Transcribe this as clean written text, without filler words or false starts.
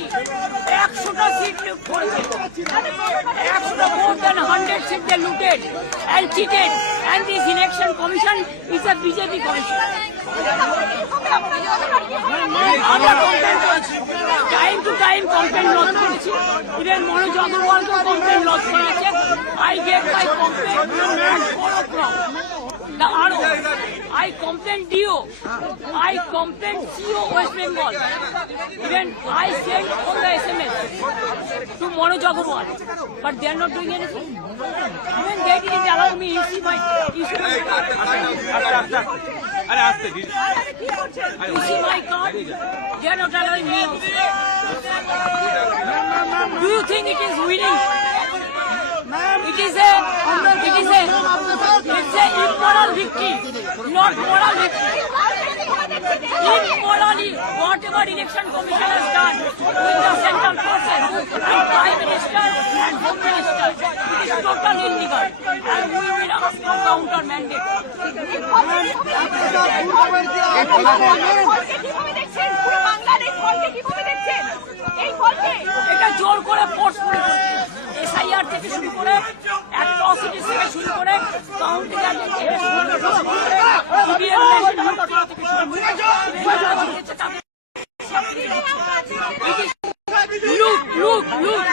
100টা seat লুট করেছে, 100টা more than 100 seats they looted and cheated, and this election commission is a BJP commission. আমরা complain করেছি, time to time complain lodge করেছি, even Manoj আগরওয়ালকেও complain lodge করেছে। I gave my complaint at 4 o'clock. The RO, I complained DO, I complained CO West Bengal. Even I sent all the SMS to Manoj Agarwal, but they are not doing anything. Even they didn't allow me issue my card. They are not allowing me. Do you think it is winning? It's a immoral victory, not moral victory. Immorally, whatever election commission has done with the central forces and prime minister and home minister, it is totally illegal, and we will ask for counter mandate. এটা জোর করে force করে SIR থেকে শুরু করে atrocities থেকে শুরু করে কাউন্টিং থেকে শুরু করে ইভিএম মেশিন লুট করা থেকে শুরু করে লুট লুট লুট